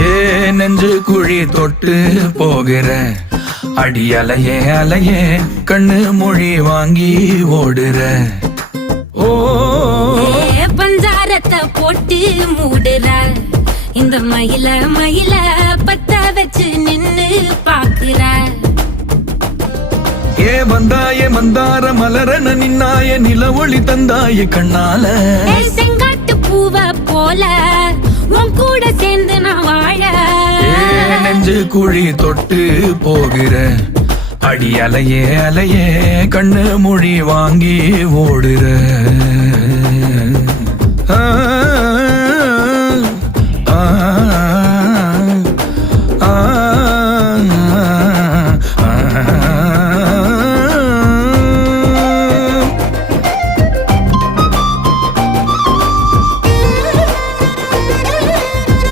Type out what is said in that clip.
ஏ நெஞ்சு குழி தொட்டு போகிற அடி அலையே அலையே கண்ணு மொழி வாங்கி ஓடுற. ஓ பஞ்சாரத்தை போட்டு மூடுற இந்த மயில மயில பத்த வச்சு நின்னு பாக்குற. ஏ வந்தாய மந்தார மலரன நின்னாய நில ஒளி தந்தாய கண்ணால. செங்காட்டு பூவ போல உன் கூட சேர்ந்து நான் வாழ. நெஞ்சு குழி தொட்டு போகிற அடி அலையே அலையே கண்ணு மொழி வாங்கி ஓடுற. ஆ ஆ